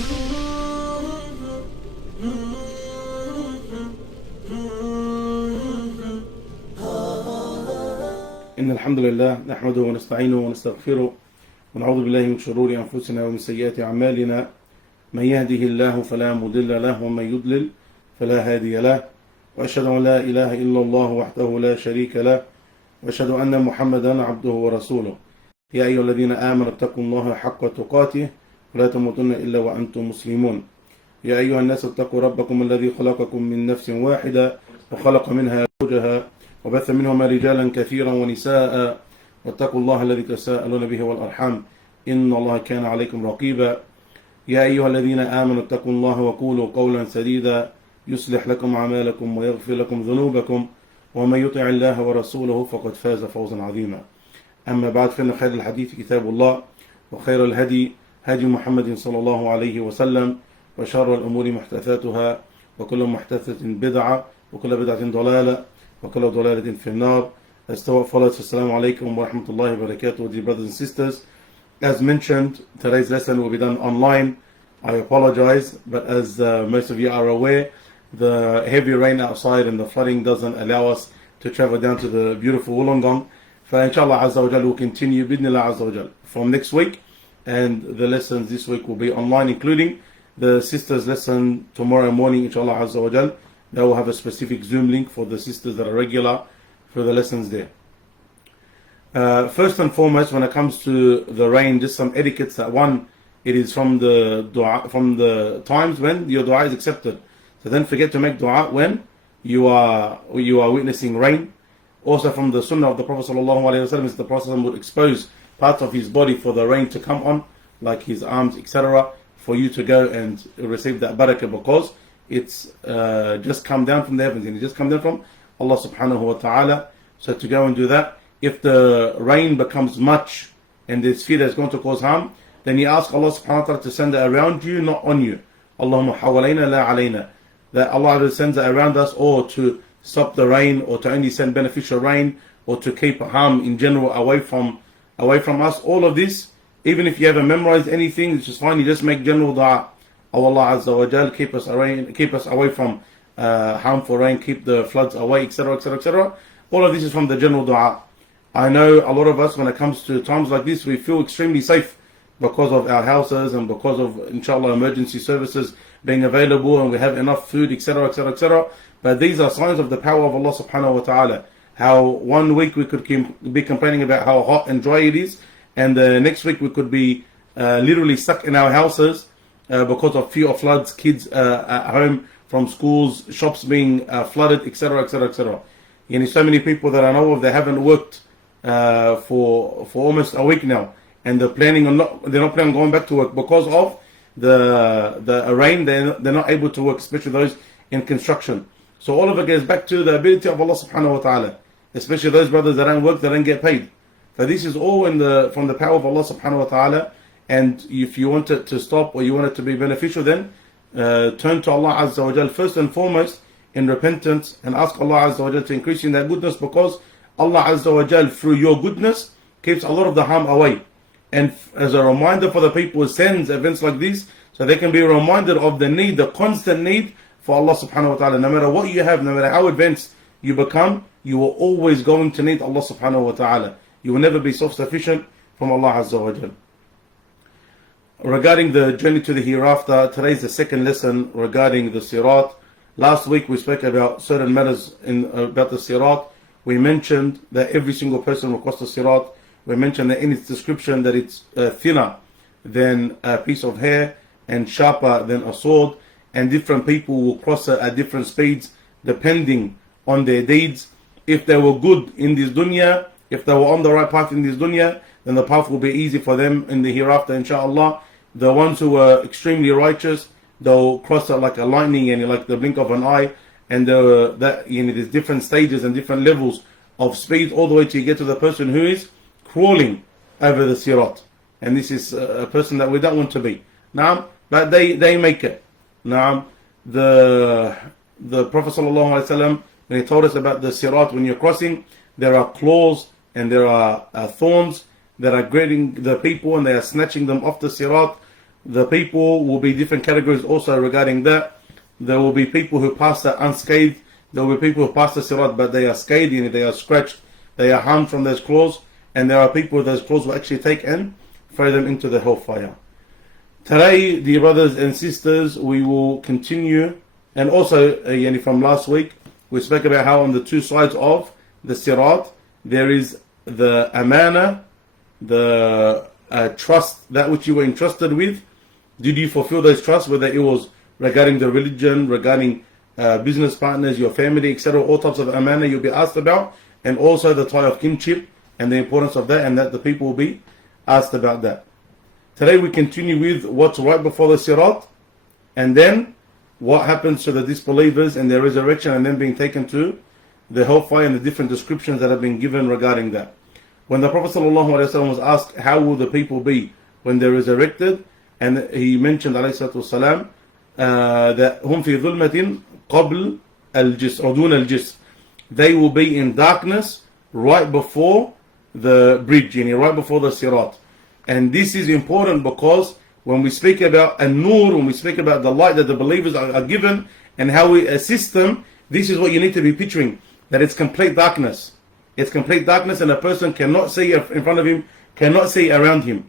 إن الحمد لله نحمده ونستعينه ونستغفره ونعوذ بالله من شرور أنفسنا ومن سيئات أعمالنا. من يهده الله فلا مضل له ومن يضلل فلا هادي له، وأشهد أن لا إله إلا الله وحده لا شريك له، وأشهد أن محمدا عبده ورسوله. يا أيها الذين آمنوا اتقوا الله حق تقاته ولا تموتن إلا وأنتم مسلمون. يا أيها الناس اتقوا ربكم الذي خلقكم من نفس واحدة وخلق منها زوجها وبث منهما رجالا كثيرا ونساء، واتقوا الله الذي تساءلون به والأرحام إن الله كان عليكم رقيبا. يا أيها الذين آمنوا اتقوا الله وقولوا قولا سديدا يصلح لكم أعمالكم ويغفر لكم ذنوبكم، ومن يطع الله ورسوله فقد فاز فوزا عظيما. أما بعد، فإن خير الحديث كتاب الله، وخير الهدي هدي محمد صلى الله عليه وسلم، وشر الأمور محدثاتها، وكل محدثة بدعة، وكل بدعة ضلالة، وكل ضلالة في النار. Assalamu alaikum wa rahmatullahi wa barakatuh, dear brothers and sisters. As mentioned, today's lesson will be done online. I apologize, but as most of you are aware, the heavy rain outside and the flooding doesn't allow us to travel down to the beautiful Wollongong. So inshallah Azza wa Jal will continue bidnillah Azza wa Jal from next week, and the lessons this week will be online, including the sisters' lesson tomorrow morning, inshallah Azza wa Jal. They will have a specific Zoom link for the sisters that are regular for the lessons there. First and foremost, when it comes to the rain, just some etiquettes. That one, it is from the dua, from the times when your dua is accepted. So don't forget to make dua when you are witnessing rain. Also from the sunnah of the Prophet ﷺ is the Prophet would expose parts of his body for the rain to come on, like his arms, etc., for you to go and receive that barakah, because it's just come down from the heavens, and it just come down from Allah subhanahu wa ta'ala. So to go and do that. If the rain becomes much and there's fear that's going to cause harm, then you ask Allah subhanahu wa ta'ala to send it around you, not on you. Allahumma hawalayna la alayna. That Allah sends it around us, or to stop the rain, or to only send beneficial rain, or to keep harm in general away from us. All of this, even if you haven't memorized anything, it's just fine. You just make general dua. Oh Allah Azza wa Jal, keep us away from harmful rain, keep the floods away, etc., etc., etc. All of this is from the general dua. I know a lot of us, when it comes to times like this, we feel extremely safe because of our houses and because of, inshallah, emergency services being available, and we have enough food, etc., etc., etc. But these are signs of the power of Allah subhanahu wa ta'ala. How 1 week we could be complaining about how hot and dry it is, and the next week we could be literally stuck in our houses because of fear of floods, kids at home from schools, shops being flooded, etc., etc., etc. So many people that I know of, they haven't worked for almost a week now, and they're not planning on going back to work because of the rain. They're not able to work, especially those in construction. So all of it goes back to the ability of Allah subhanahu wa ta'ala, especially those brothers that don't work, that don't get paid. So this is all from the power of Allah subhanahu wa ta'ala. And if you want it to stop, or you want it to be beneficial, then turn to Allah Azza wa Jal first and foremost in repentance, and ask Allah Azza wa Jal to increase in that goodness, because Allah Azza wa Jal, through your goodness, keeps a lot of the harm away. And as a reminder for the people who sends events like this, so they can be reminded of the constant need for Allah subhanahu wa ta'ala. No matter what you have, no matter how advanced you become, you are always going to need Allah subhanahu wa ta'ala. You will never be self-sufficient from Allah Azza wa Jal. Regarding the journey to the hereafter, today is the second lesson regarding the Sirat. Last week we spoke about certain matters about the Sirat. We mentioned that every single person will cross the Sirat. We mentioned that in its description that it's thinner than a piece of hair and sharper than a sword, and different people will cross it at different speeds depending on their deeds. If they were good in this dunya, if they were on the right path in this dunya, then the path will be easy for them in the hereafter, inshallah. The ones who were extremely righteous, they'll cross it like a lightning and like the blink of an eye. And there's different stages and different levels of speed, all the way to get to the person who is crawling over the Sirat. And this is a person that we don't want to be. Naam, but they make it. Naam, the Prophet ﷺ, when he told us about the Sirat, when you're crossing, there are claws and there are thorns that are grating the people, and they are snatching them off the Sirat. The people will be different categories also regarding that. There will be people who pass that unscathed. There will be people who pass the sirat but they are scathed, they are scratched, they are harmed from those claws. And there are people those claws will actually take and throw them into the hellfire. Today, dear brothers and sisters, we will continue. And also, from last week, we spoke about how on the two sides of the sirat, there is the amana, the trust, that which you were entrusted with. Did you fulfill those trusts, whether it was regarding the religion, regarding business partners, your family, etc. All types of amana you'll be asked about, and also the tie of kinship and the importance of that, and that the people will be asked about that. Today we continue with what's right before the sirat, and then what happens to the disbelievers and their resurrection, and then being taken to the hellfire, and the different descriptions that have been given regarding that. When the Prophet ﷺ was asked, how will the people be when they're resurrected? And he mentioned, ﷺ, that hum fi dhulmatin qabl al-jisr, or dun al-jisr. They will be in darkness right before the bridge, right before the sirat. And this is important because when we speak about an-nur, when we speak about the light that the believers are given and how we assist them, this is what you need to be picturing, that it's complete darkness. It's complete darkness, and a person cannot see in front of him, cannot see around him.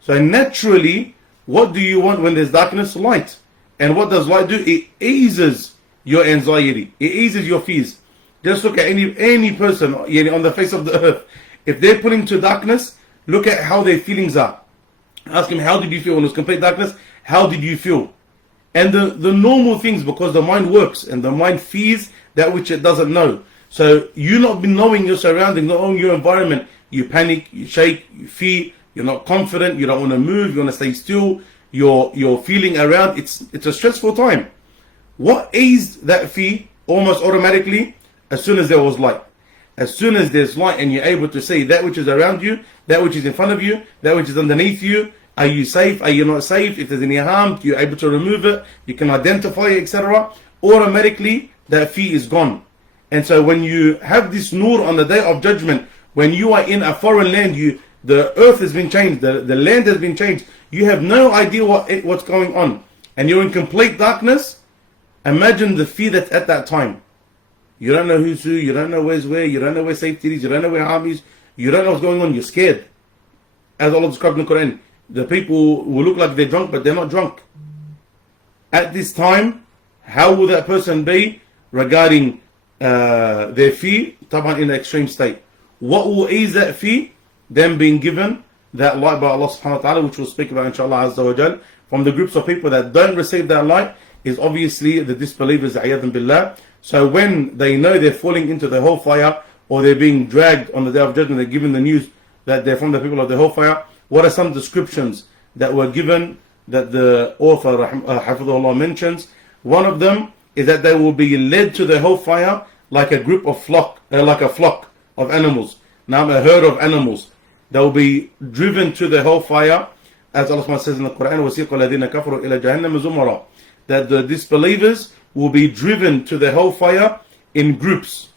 So naturally, what do you want when there's darkness? Light. And what does light do? It eases your anxiety. It eases your fears. Just look at any person on the face of the earth. If they're put into darkness, look at how their feelings are. Ask him, how did you feel when it was complete darkness? How did you feel? And the normal things, because the mind works and the mind fears that which it doesn't know. So you not be knowing your surroundings, not knowing your environment, you panic, you shake, you fear, you're not confident, you don't want to move, you want to stay still, you're feeling around. It's a stressful time. What eased that fear almost automatically? As soon as there was light. As soon as there's light and you're able to see that which is around you, that which is in front of you, that which is underneath you, are you safe, are you not safe, if there's any harm, you're able to remove it, you can identify it, etc. Automatically that fear is gone. And so when you have this nur on the day of judgment, when you are in a foreign land, the earth has been changed, the land has been changed, you have no idea what's going on, and you're in complete darkness. Imagine the fear that's at that time. You don't know who's who, you don't know where's where, you don't know where safety is, you don't know where harm is, you don't know what's going on, you're scared. As Allah described in the Quran, the people will look like they're drunk, but they're not drunk. At this time, how will that person be regarding their fear? Taban, in an extreme state. What will ease that fear? Them being given that light by Allah subhanahu wa ta'ala, which we'll speak about inshallah azza wa jal. From the groups of people that don't receive that light is obviously the disbelievers, a'yadhan billah. So when they know they're falling into the hellfire, or they're being dragged on the day of judgment, they're given the news that they're from the people of the hellfire, what are some descriptions that were given that the author Hafidhullah mentions? One of them is that they will be led to the hellfire like a flock of animals. Now a herd of animals. They will be driven to the hellfire, as Allah says in the Quran, وَسِيقَ الَّذِينَ كَفَرُوا إِلَى جَهَنَّمَ زُمَرًا, that the disbelievers will be driven to the hellfire in groups.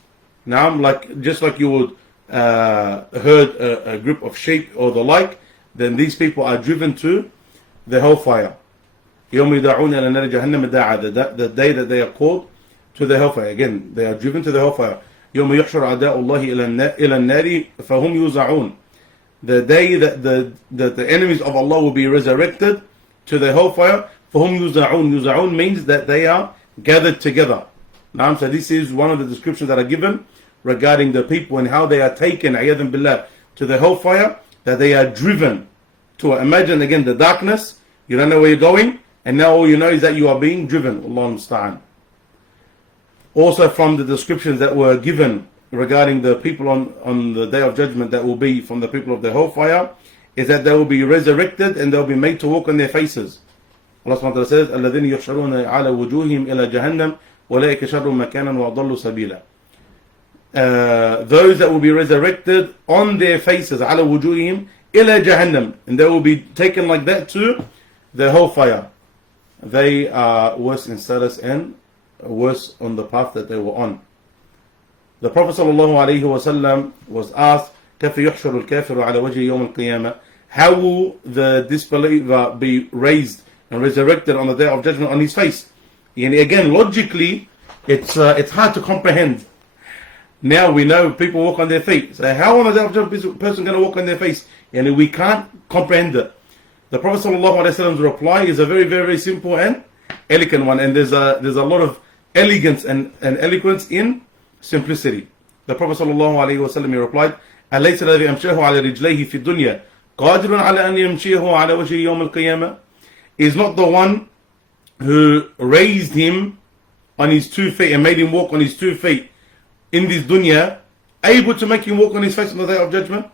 Now, just like you would herd a group of sheep or the like, then these people are driven to the hellfire. يَوْمَ يُدَعُونَ إِلَى نَارِ جَهَنَّمَ دَاعًا, the day that they are called to the hellfire. Again, they are driven to the hellfire. يَوْمَ يُحْشَرُ أَعْدَاءُ اللَّهِ إِلَى النَّارِ فَهُمْ يُوزَعُونَ, the day that the enemies of Allah will be resurrected to the hellfire. فَهُمْ يُوزَعُونَ. يُوزَعُونَ means that they are gathered together. Now, so this is one of the descriptions that are given regarding the people and how they are taken, a'yadhan billah, to the hellfire, that they are driven to. Imagine again the darkness, you don't know where you're going, and now all you know is that you are being driven. Allah musta'an. Also from the descriptions that were given regarding the people on the day of judgment that will be from the people of the hellfire, is that they will be resurrected and they will be made to walk on their faces. Allah subhanahu wa ta'ala says, الَّذِينَ يُحْشَرُونَ عَلَى وُجُوهِهِمْ إِلَى جَهَنَّمْ وَلَئِكَ شَرٌّ مَكَانًا وَأَضَلُّ سَبِيلًا. Those that will be resurrected on their faces, عَلَى وُجُوهِهِمْ إِلَى جَهَنَّمْ, and they will be taken like that to the hellfire. They are worse in status and worse on the path that they were on. The Prophet ﷺ was asked, كيف يحشر الكافر على وجه يوم القيامة, how will the disbeliever be raised and resurrected on the day of judgment on his face? And again, logically, it's hard to comprehend. Now we know people walk on their feet. So how on the day of judgment is a person going to walk on their face? And we can't comprehend it. The Prophet ﷺ's reply is a very, very, very simple and elegant one. And there's a lot of elegance and eloquence in simplicity. The Prophet ﷺ replied, أَلَيْسَ الَّذِي أَمْشَاهُ عَلَى رِجْلَيْهِ فِي الدُّنْيَا قَادِرٌ عَلَى أَنْ يَمْشِيهُ عَلَى وَجْهِهِ يَوْمَ الْقِيَامَةِ? Is not the one who raised him on his 2 feet and made him walk on his 2 feet in this dunya able to make him walk on his face on the day of judgment?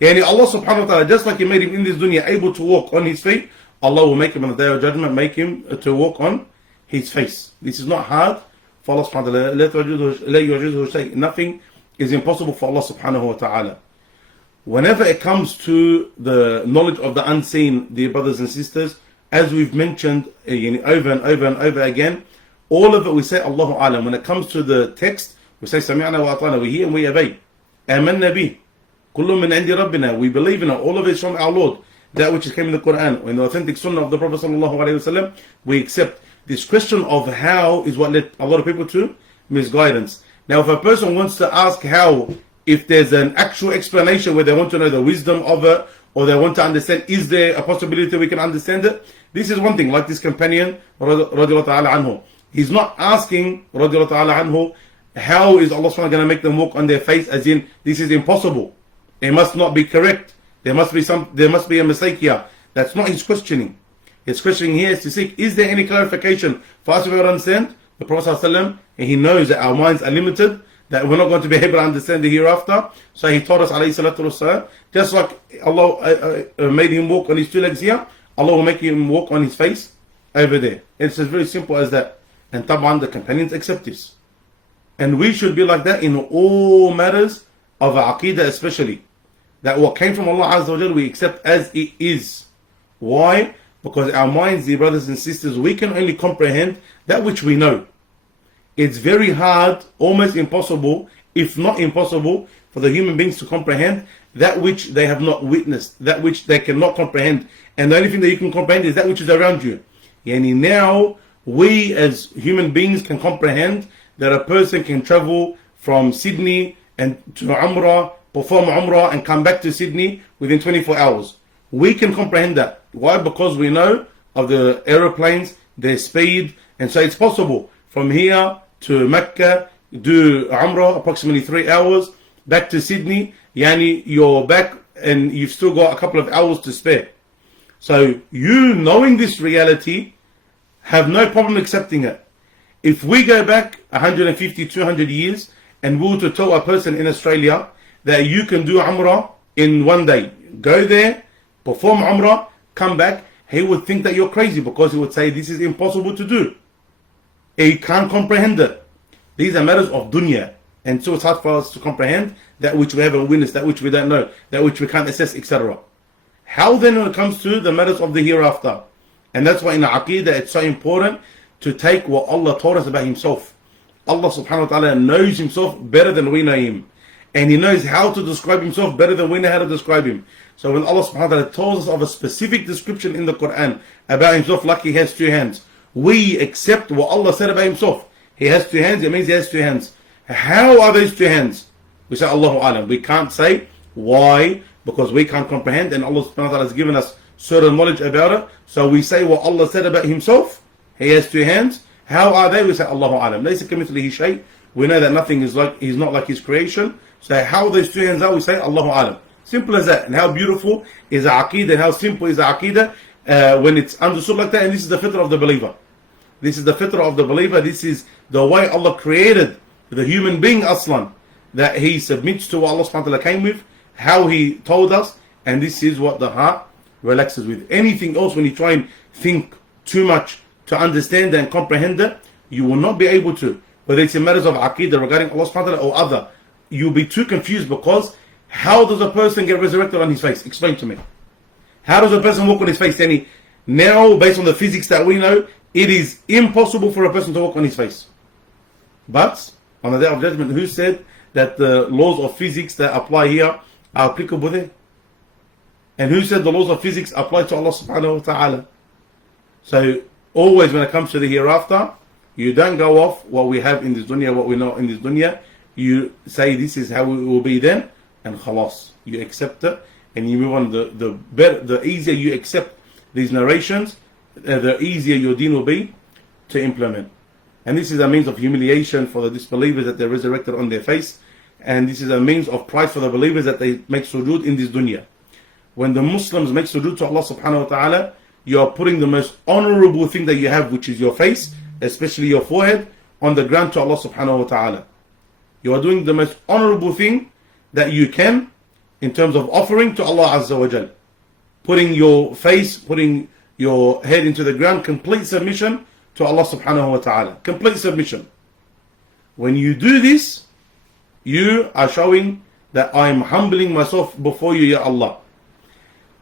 Yani Allah subhanahu wa ta'ala, just like He made him in this dunya able to walk on his feet, Allah will make him on the day of judgment, make him to walk on his face. This is not hard for Allah subhanahu wa ta'ala. Nothing is impossible for Allah subhanahu wa ta'ala. Whenever it comes to the knowledge of the unseen, dear brothers and sisters, as we've mentioned over and over and over again, all of it we say Allahu Alam. When it comes to the text, we say Sami'na wa ata'na, we hear and we obey. Amanna bih. Kullu min indi rabbina. We believe in it. All of it is from our Lord. That which came in the Quran, or in the authentic Sunnah of the Prophet sallallahu alaihi wasallam, we accept. This question of how is what led a lot of people to misguidance. Now, if a person wants to ask how, if there's an actual explanation where they want to know the wisdom of it, or they want to understand, is there a possibility we can understand it? This is one thing, like this companion, radiallahu ta'ala anhu. He's not asking, radiallahu ta'ala anhu, how is Allah subhanahu going to make them walk on their face, as in, this is impossible. It must not be correct. There must be a mistake here. That's not his questioning. His questioning here is to seek, is there any clarification for us to be able to understand? The Prophet ﷺ, and he knows that our minds are limited, that we're not going to be able to understand the hereafter. So he taught us, alayhi salatu wasalam, just like Allah made him walk on his 2 legs here, Allah will make him walk on his face over there. It's as very simple as that. And Taban, the companions accept this. And we should be like that in all matters of Aqidah especially. That what came from Allah Azza wa Jal we accept as it is. Why? Because our minds, dear brothers and sisters, we can only comprehend that which we know. It's very hard, almost impossible, if not impossible, for the human beings to comprehend that which they have not witnessed, that which they cannot comprehend. And the only thing that you can comprehend is that which is around you. Yani now, we as human beings can comprehend that a person can travel from Sydney and to Umrah, perform Umrah and come back to Sydney within 24 hours. We can comprehend that. Why? Because we know of the aeroplanes, their speed, and so it's possible. From here to Mecca, do Umrah, approximately 3 hours, back to Sydney, yani you're back and you've still got a couple of hours to spare. So you, knowing this reality, have no problem accepting it. If we go back 150, 200 years, and we were to tell a person in Australia that you can do Umrah in 1 day, go there, perform Umrah, come back, he would think that you're crazy, because he would say this is impossible to do. He can't comprehend it. These are matters of dunya, and so it's hard for us to comprehend that which we haven't witnessed, that which we don't know, that which we can't assess, etc. How then when it comes to the matters of the hereafter? And that's why in Aqidah it's so important to take what Allah taught us about Himself. Allah subhanahu wa ta'ala knows Himself better than we know Him. And He knows how to describe Himself better than we know how to describe Him. So when Allah subhanahu wa ta'ala tells us of a specific description in the Quran about Himself, like He has 2 hands, we accept what Allah said about Himself. He has 2 hands, it means He has 2 hands. How are those 2 hands? We say Allahu Alam. We can't say why, because we can't comprehend, and Allah subhanahu wa ta'ala has given us certain knowledge about it. So we say what Allah said about Himself. He has 2 hands. How are they? We say Allahu Alam. Laysa kamithlihi shay. We know that nothing is like, He's not like His creation. So how those 2 hands are, we say Allahu Alam. Simple as that. And how beautiful is the Aqidah, and how simple is the Aqidah when it's understood like that. And this is the fitrah of the believer. This is the fitrah of the believer. This is the way Allah created the human being aslan. That he submits to what Allah subhanahu wa ta'ala came with, how He told us, and this is what the heart relaxes with. Anything else, when you try and think too much to understand and comprehend it, you will not be able to. Whether it's in matters of Aqidah regarding Allah subhanahu wa ta'ala or other, you'll be too confused, because how does a person get resurrected on his face? Explain to me. How does a person walk on his face? Now, based on the physics that we know, it is impossible for a person to walk on his face. But on the day of judgment, who said that the laws of physics that apply here are applicable there? And who said the laws of physics apply to Allah subhanahu wa ta'ala? So always when it comes to the hereafter, you don't go off what we have in this dunya, what we know in this dunya. You say this is how it will be then, and khalas. You accept it and you move on. The easier you accept these narrations, the easier your deen will be to implement. And this is a means of humiliation for the disbelievers that they're resurrected on their face. And this is a means of pride for the believers that they make sujood in this dunya. When the Muslims make sujood to Allah subhanahu wa ta'ala, you are putting the most honorable thing that you have, which is your face, especially your forehead, on the ground to Allah subhanahu wa ta'ala. You are doing the most honorable thing that you can in terms of offering to Allah Azza wa Jal. Putting your face, putting your head into the ground, complete submission to Allah subhanahu wa ta'ala. Complete submission. When you do this, you are showing that I am humbling myself before you, Ya Allah.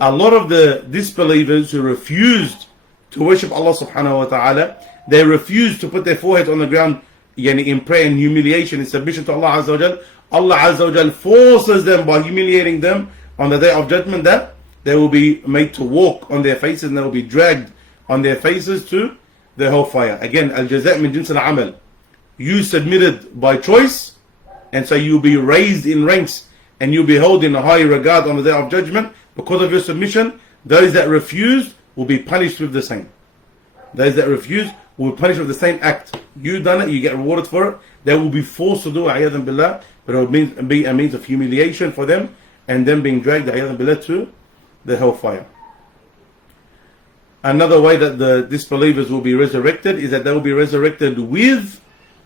A lot of the disbelievers who refused to worship Allah subhanahu wa ta'ala, they refused to put their forehead on the ground in prayer and humiliation and submission to Allah Azza wa Jal. Allah Azza wa Jal forces them by humiliating them on the day of judgment that they will be made to walk on their faces and they will be dragged on their faces to the hellfire. Again, al-jaza' min jins al-amal. You submitted by choice, and so you'll be raised in ranks and you'll be held in a high regard on the day of judgment because of your submission. Those that refused will be punished with the same. Those that refuse will be punished with the same act. You done it, you get rewarded for it. They will be forced to do it, a'yadhan billah, but it will be a means of humiliation for them and them being dragged, a'yadhan billah, to the hellfire. Another way that the disbelievers will be resurrected is that they will be resurrected with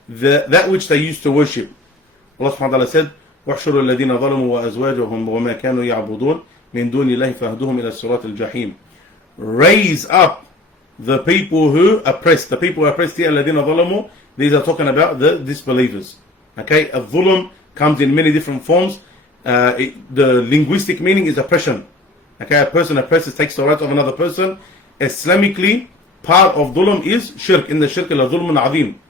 that which they used to worship. Allah subhanahu wa ta'ala said, وَاحْشُرُوا الَّذِينَ ظَلَمُوا وَأَزْوَاجَهُمْ وَمَا كَانُوا يَعْبُدُونَ مِن دُونِ اللَّهِ فَاهْدُوهُمْ إِلَى الصِّرَاطِ الْجَحِيمِ. Raise up the people who oppressed. The people who oppressed here, الَّذِينَ ظَلَمُوا, these are talking about the disbelievers. Okay, al-dhulm comes in many different forms. The linguistic meaning is oppression. Okay, a person oppresses, takes the right of another person. Islamically, part of dhulm is shirk. In the shirk, al-dhulmun azim.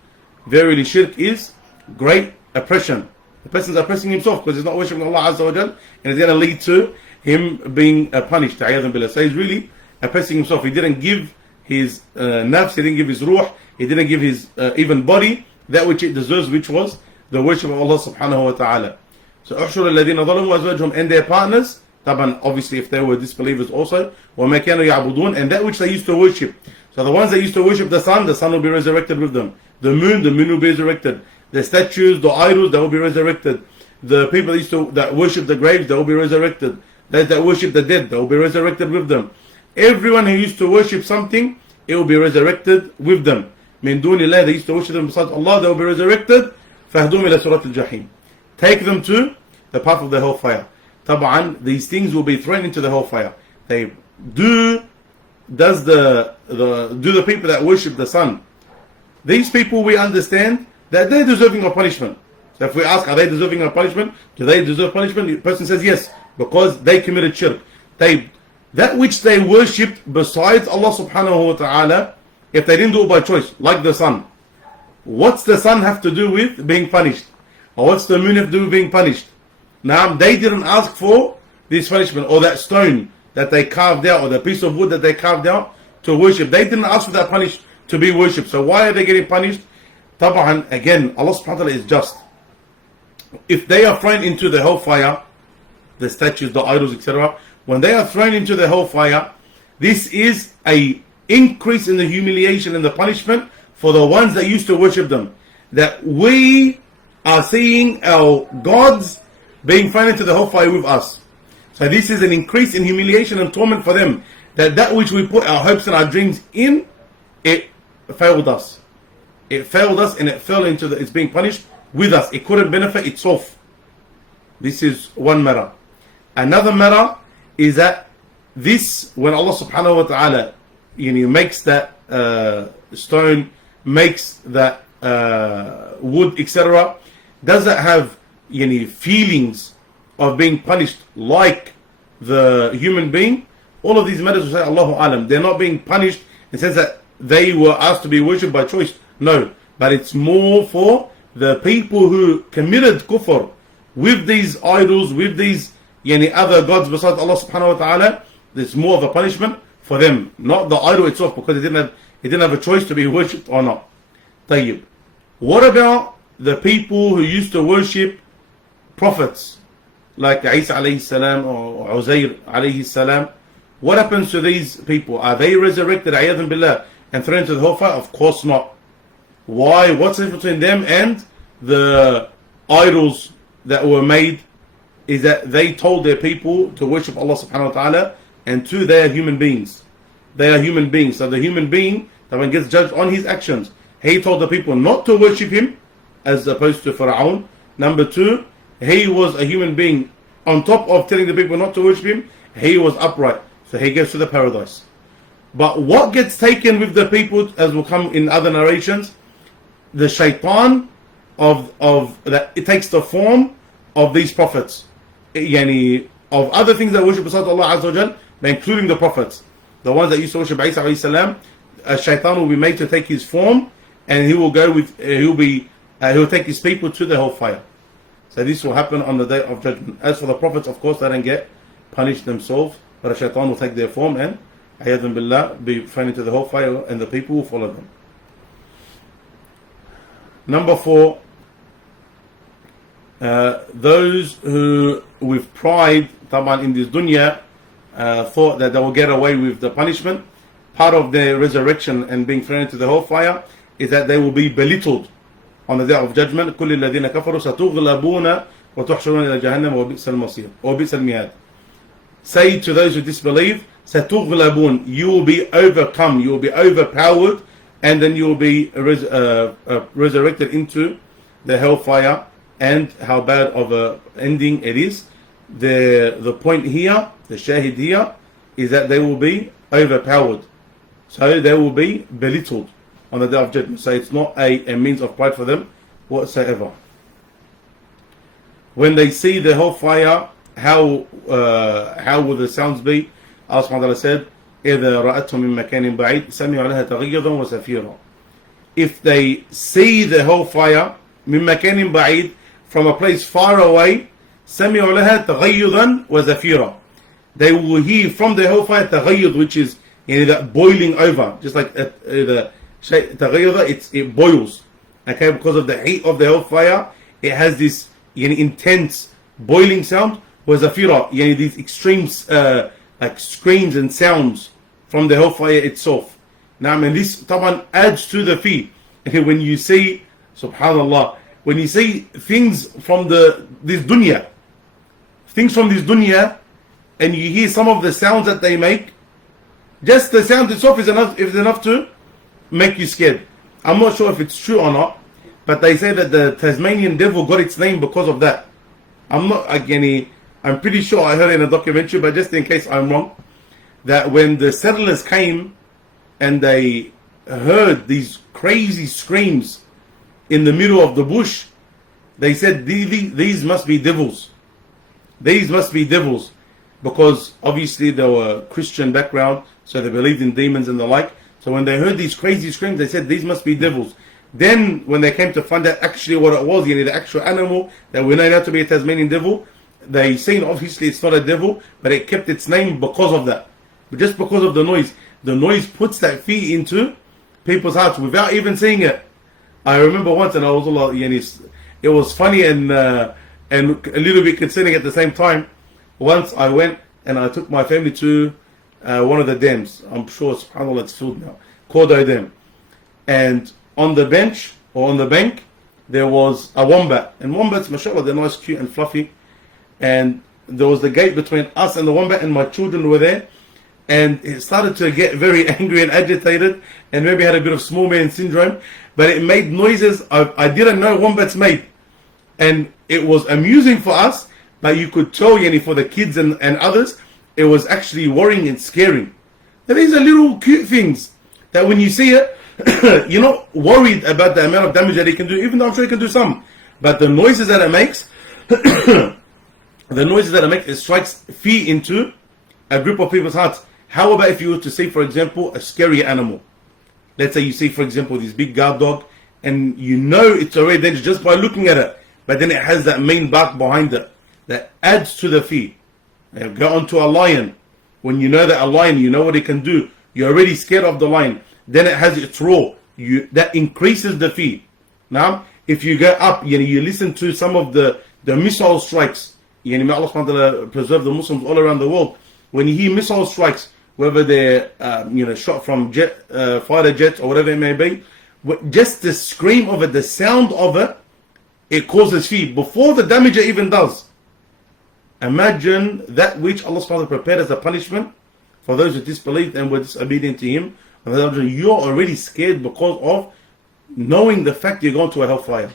Verily, shirk is great oppression. The person is oppressing himself because he's not worshipping Allah Azza wa Jal, and it's going to lead to him being punished. So he's really oppressing himself. He didn't give his nafs, he didn't give his ruh, he didn't give his even body that which it deserves, which was the worship of Allah subhanahu wa ta'ala. So أحشر الذين ظلموا وأزواجهم, and their partners, obviously if they were disbelievers also, وَمَا كَانُوا يَعْبُدُونَ, and that which they used to worship. So the ones that used to worship the sun will be resurrected with them. The moon will be resurrected. The statues, the idols, they will be resurrected. The people that worship the graves, they will be resurrected. Those that worship the dead, they will be resurrected with them. Everyone who used to worship something, it will be resurrected with them. Min dunillah, they used to worship them besides Allah, they will be resurrected. فَهْدُومْ إِلَى سُرَةِ الْجَحِيمِ. Take them to the path of the hellfire. Tab'an, these things will be thrown into the hellfire. Do the people that worship the sun, these people, we understand that they're deserving of punishment. So if we ask, are they deserving of punishment? Do they deserve punishment? The person says yes, because they committed shirk. That which they worshipped besides Allah subhanahu wa ta'ala, if they didn't do it by choice, like the sun, what's the sun have to do with being punished? Or what's the moon have to do with being punished? Now, they didn't ask for this punishment, or that stone that they carved out, or the piece of wood that they carved out to worship. They didn't ask for that punish to be worshipped. So why are they getting punished? Tab'an, again, Allah subhanahu wa ta'ala is just. If they are thrown into the hellfire, the statues, the idols, etc., when they are thrown into the hellfire, this is a increase in the humiliation and the punishment for the ones that used to worship them. That we are seeing our gods being thrown into the hellfire with us. So this is an increase in humiliation and torment for them. That which we put our hopes and our dreams in, it failed us. It failed us and it fell into it's being punished with us. It couldn't benefit itself. This is one matter. Another matter is that this, when Allah subhanahu wa ta'ala makes that stone, makes that wood, etc., does that have feelings of being punished like the human being? All of these matters will say Allahu Alam. They're not being punished in the sense that they were asked to be worshipped by choice. No, but it's more for the people who committed kufr with these idols, with these any other gods besides Allah subhanahu wa ta'ala, there's more of a punishment for them, not the idol itself, because it didn't have a choice to be worshipped or not. طيب. What about the people who used to worship prophets like Isa alayhi salam or Uzair alayhi salam? What happens to these people? Are they resurrected ayadhan billah and thrown into the hellfire? Of course not. Why? What's the difference between them and the idols that were made? Is that they told their people to worship Allah subhanahu wa ta'ala, and two, they are human beings. They are human beings. So the human being that one gets judged on his actions. He told the people not to worship him, as opposed to Pharaoh. Number two, he was a human being. On top of telling the people not to worship him, he was upright. So he gets to the paradise. But what gets taken with the people, as will come in other narrations, the shaitan of that, it takes the form of these prophets. Yani, of other things that worship besides Allah Azza wa Jal, including the prophets. The ones that used to worship Isa alayhi salam, shaitan will be made to take his form, and he will go with, he'll take his people to the hellfire. So this will happen on the day of judgment. As for the prophets, of course, they don't get punished themselves, but a shaitan will take their form and, ayadhan billah, be thrown into the hellfire, and the people will follow them. Number 4, those who with pride, taban, in this dunya, thought that they will get away with the punishment. Part of their resurrection and being thrown into the hellfire is that they will be belittled on the day of judgment. كل الذين كفروا ستغلبون وتحشرون إلى جهنم وبئس المصير وبئس المهاد. Say to those who disbelieve, ستغلبون, you will be overcome, you will be overpowered, and then you will be resurrected into the hellfire. And how bad of a ending it is. The point here, the shahid here, is that they will be overpowered. So they will be belittled on the day of judgment. So it's not a means of pride for them whatsoever. When they see the hellfire, how will the sounds be? Allah subhanahu wa ta'ala said, إِذَا رَأَتْهُم مِّن مَكَانٍ بَعِيدٍ سَمِعُوا لَهَا تَغَيُّظًا وَزَفِيرًا. If they see the hellfire, مِّن مَكَانٍ بَعِيدٍ, from a place far away, سَمِعُوا لَهَا تَغَيُّظًا وَزَفِيرًا. They will hear from the hellfire تغيظ, which is that boiling over, just like the تغيظ, it boils. Okay, because of the heat of the hellfire, it has this intense boiling sound. وَزَفِيرًا, these extreme like screams and sounds from the hellfire itself. Now, and this طبعا adds to the fear. Okay, when you see, subhanallah, when you see things from this dunya, and you hear some of the sounds that they make, just the sound itself is enough to make you scared. I'm not sure if it's true or not, but they say that the Tasmanian devil got its name because of that. I'm pretty sure I heard it in a documentary, but just in case I'm wrong, that when the settlers came and they heard these crazy screams in the middle of the bush, they said these must be devils. These must be devils, because obviously they were Christian background, so they believed in demons and the like. So when they heard these crazy screams, they said these must be devils. Then when they came to find out actually what it was, the actual animal that we know now to be a Tasmanian devil, they seen obviously it's not a devil, but it kept its name because of that. But just because of the noise puts that fear into people's hearts without even seeing it. I remember once, and I was it was funny and a little bit concerning at the same time. Once I went and I took my family to one of the dams. I'm sure, subhanAllah, it's filled now. Cordo Dam. And on the bench, or on the bank, there was a wombat. And wombats, mashallah, they're nice, cute and fluffy. And there was the gate between us and the wombat, and my children were there. And it started to get very angry and agitated, and maybe had a bit of small man syndrome. But it made noises I didn't know wombats made. And it was amusing for us, but you could tell, for the kids and others, it was actually worrying and scaring. Now, these are little cute things that when you see it, you're not worried about the amount of damage that it can do, even though I'm sure it can do some. But the noises that it makes, it strikes fear into a group of people's hearts. How about if you were to see, for example, a scary animal? Let's say you see, for example, this big guard dog, and you know it's already dangerous just by looking at it, but then it has that main bark behind it that adds to the fear. Go onto a lion. When you know that a lion, you know what it can do, you're already scared of the lion. Then it has its roar. That increases the fear. Now, if you go up, you listen to some of the missile strikes. May Allah subhanahu wa ta'ala preserve the Muslims all around the world. When you hear missile strikes, whether they're shot from fighter jets or whatever it may be, just the scream of it, the sound of it, it causes fear before the damage it even does. Imagine that which Allah subhanahu wa ta'ala prepared as a punishment for those who disbelieved and were disobedient to Him. You're already scared because of knowing the fact you're going to a hellfire.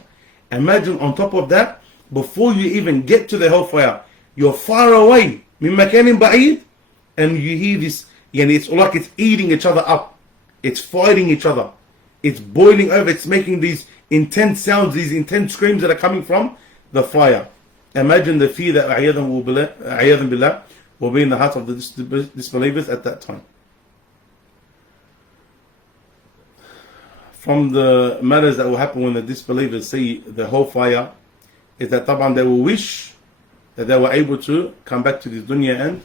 Imagine on top of that, before you even get to the hellfire, you're far away, min makanin ba'id, and you hear this, it's like it's eating each other up. It's fighting each other. It's boiling over. It's making these intense sounds, these intense screams that are coming from the fire. Imagine the fear that a'yadhan billah will be in the hearts of the disbelievers at that time. From the matters that will happen when the disbelievers see the hellfire is that طبعا they will wish that they were able to come back to this dunya and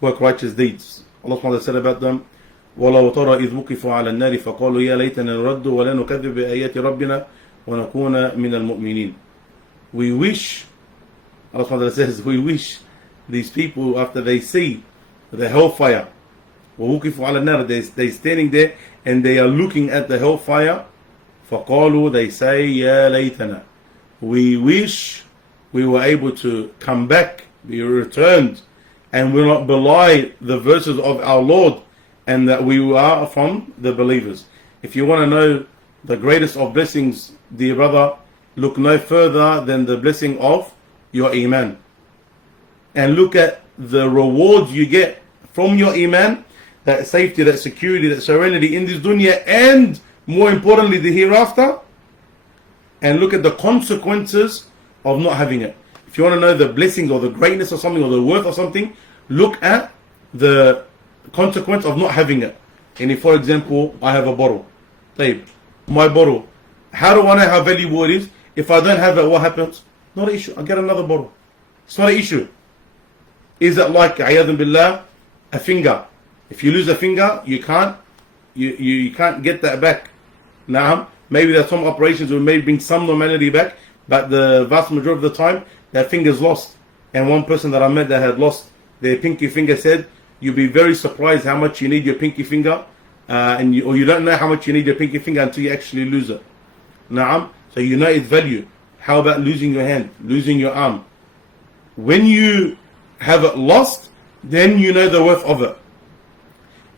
work righteous deeds. Allah subhanahu wa ta'ala said about them, وَلَوْ تَرَى إِذْ وُقِفُوا عَلَى النَّارِ فَقَالُوا يَا لَيْتَنَا نُرَدُّ وَلَا نُكَذِّبَ بِآيَاتِ رَبِّنَا وَنَكُونَ مِنَ الْمُؤْمِنِينَ. We wish, Allah subhanahu wa ta'ala says, we wish these people after they see the hellfire, وَوُقِفُوا عَلَى النَّارِ, they're standing there and they are looking at the hellfire, فَقَالُوا, they say, يَا لَيْتَنَا, we wish we were able to come back, be returned, and will not belie the verses of our Lord, and that we are from the believers. If you want to know the greatest of blessings, dear brother, look no further than the blessing of your Iman. And look at the rewards you get from your Iman, that safety, that security, that serenity in this dunya, and more importantly the hereafter. And look at the consequences of not having it. If you want to know the blessings or the greatness of something or the worth of something, look at the consequence of not having it. And if, for example, I have a bottle, my bottle, how do I know how valuable it is? If I don't have it, what happens? Not an issue. I get another bottle. It's not an issue. Is it like, a'yadhan billah, a finger? If you lose a finger, you can't get that back. Now, maybe there are some operations that may bring some normality back, but the vast majority of the time, that finger's lost. And one person that I met that had lost their pinky finger said, you'll be very surprised how much you need your pinky finger, or you don't know how much you need your pinky finger until you actually lose it. Naam, so you know its value. How about losing your hand, losing your arm? When you have it lost, then you know the worth of it.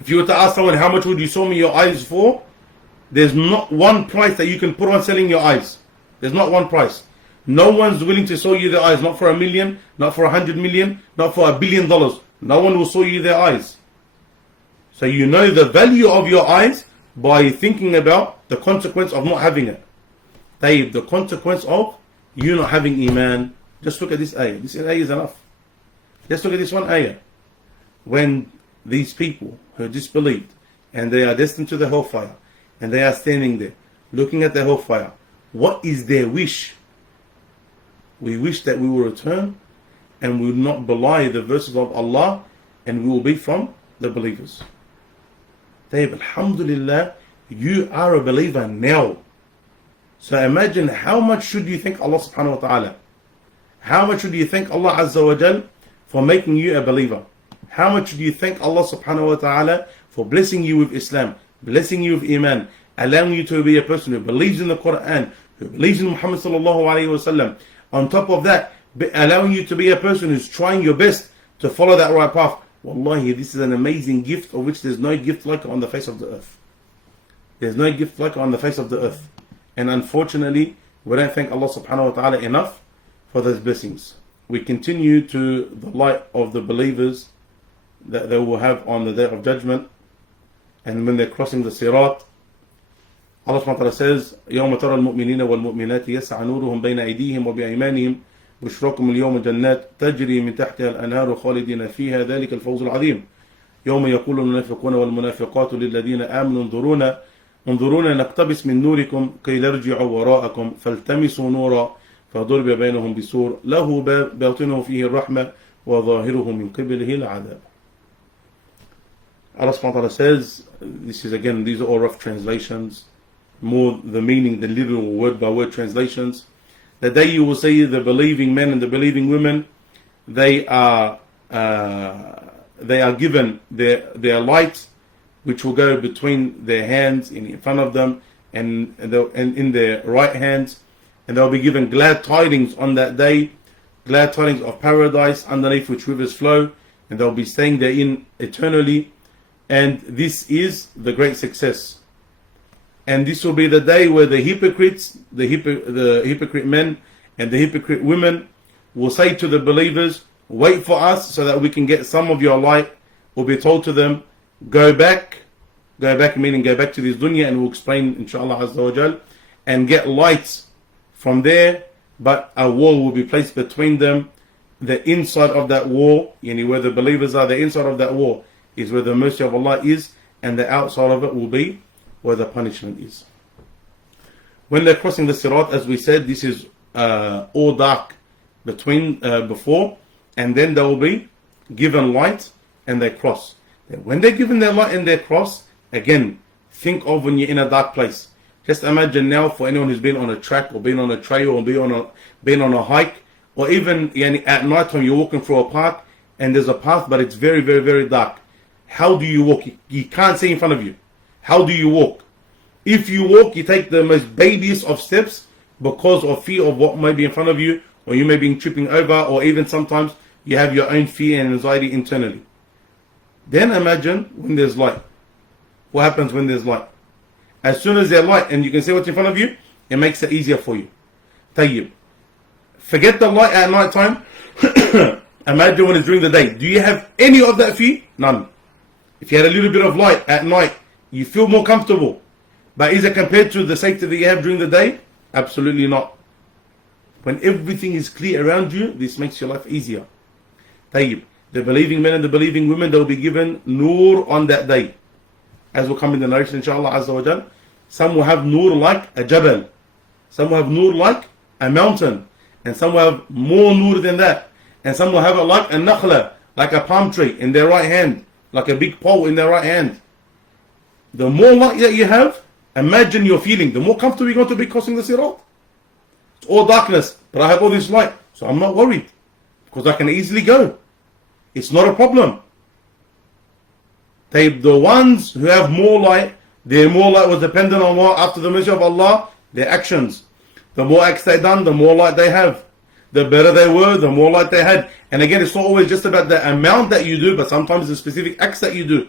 If you were to ask someone, how much would you sell me your eyes for? There's not one price that you can put on selling your eyes. There's not one price. No one's willing to sell you their eyes, not for $1 million, not for $100 million, not for $1 billion. No one will sell you their eyes. So you know the value of your eyes by thinking about the consequence of not having it. The consequence of you not having Iman. Just look at this ayah. This ayah is enough. Just look at this one ayah. When these people who disbelieved and they are destined to the hellfire and they are standing there looking at the hellfire, what is their wish? We wish that we will return and we will not belie the verses of Allah and we will be from the believers. Alhamdulillah, you are a believer now. So imagine how much should you thank Allah subhanahu wa ta'ala? How much should you thank Allah Azza wa Jal for making you a believer? How much do you thank Allah subhanahu wa ta'ala for blessing you with Islam, blessing you with Iman, allowing you to be a person who believes in the Quran, who believes in Muhammad sallallahu alayhi wa sallam. On top of that, allowing you to be a person who's trying your best to follow that right path. Wallahi, this is an amazing gift of which there's no gift like it on the face of the earth. There's no gift like it on the face of the earth. And unfortunately, we don't thank Allah subhanahu wa ta'ala enough for those blessings. We continue to the light of the believers that they will have on the day of judgment. And when they're crossing the sirat, Allah subhanahu wa ta'ala says, يَوْمَ تَرَى الْمُؤْمِنِينَ وَالْمُؤْمِنَاتِ يَسْعَى نُورُهُمْ بَيْنَ أَيْدِيهِمْ وَبِأَيْمَانِهِمْ بُشْرَاكُمُ الْيَوْمَ جَنَّاتٍ تَجْرِي مِنْ تَحْتِهَا الْأَنْهَارُ خَالِدِينَ فِيهَا ذَلِكَ الْفَوْزُ الْعَظِيمُ يَوْمَ يَقُولُ الْمُنَافِقُونَ وَالْمُنَافِقَاتُ لِلَّذِينَ آمَنُوا انظرونا نقتبس من نوركم قيل ارجعوا وراءكم فالتمسوا نورا فضرب بينهم بسور له باب باطنه فيه الرحمة وظاهره من قبله العذاب. Allah subhanahu wa ta'ala says, this is again, these are all rough translations, more the meaning, the literal word by word translations. The day you will see the believing men and the believing women, they are given their light, which will go between their hands in front of them and in their right hands, and they'll be given glad tidings on that day, glad tidings of paradise underneath which rivers flow, and they'll be staying therein eternally. And this is the great success. And this will be the day where the hypocrites, the hypocrite men and the hypocrite women will say to the believers, wait for us so that we can get some of your light. Will be told to them, go back meaning go back to this dunya, and we'll explain inshallah azza wa jal, and get lights from there, but a wall will be placed between them. The inside of that wall, where the believers are, the inside of that wall is where the mercy of Allah is, and the outside of it will be where the punishment is. When they're crossing the sirat, as we said, this is all dark before, and then they will be given light and they cross. When they're given their light and they cross, again, think of when you're in a dark place. Just imagine now, for anyone who's been on a track or been on a trail or been on a hike, or even at night time you're walking through a park and there's a path but it's very, very, very dark. How do you walk? You can't see in front of you. How do you walk? If you walk, you take the most babiest of steps because of fear of what may be in front of you, or you may be tripping over, or even sometimes you have your own fear and anxiety internally. Then imagine when there's light. What happens when there's light? As soon as there's light and you can see what's in front of you, it makes it easier for you. Tayyib. Forget the light at night time. Imagine when it's during the day. Do you have any of that fear? None. If you had a little bit of light at night, you feel more comfortable. But is it compared to the safety that you have during the day? Absolutely not. When everything is clear around you, this makes your life easier. Tayyib. The believing men and the believing women, they will be given nur on that day. As will come in the narration, inshallah azza wa jal. Some will have nur like a jabal. Some will have nur like a mountain. And some will have more nur than that. And some will have it like a nakhla, like a palm tree in their right hand, like a big pole in their right hand. The more light that you have, imagine your feeling, the more comfortable you're going to be crossing the sirat. It's all darkness, but I have all this light, so I'm not worried, because I can easily go. It's not a problem. The ones who have more light, their more light was dependent on what? After the mercy of Allah, their actions. The more acts they done, the more light they have. The better they were, the more light they had. And again, it's not always just about the amount that you do, but sometimes the specific acts that you do.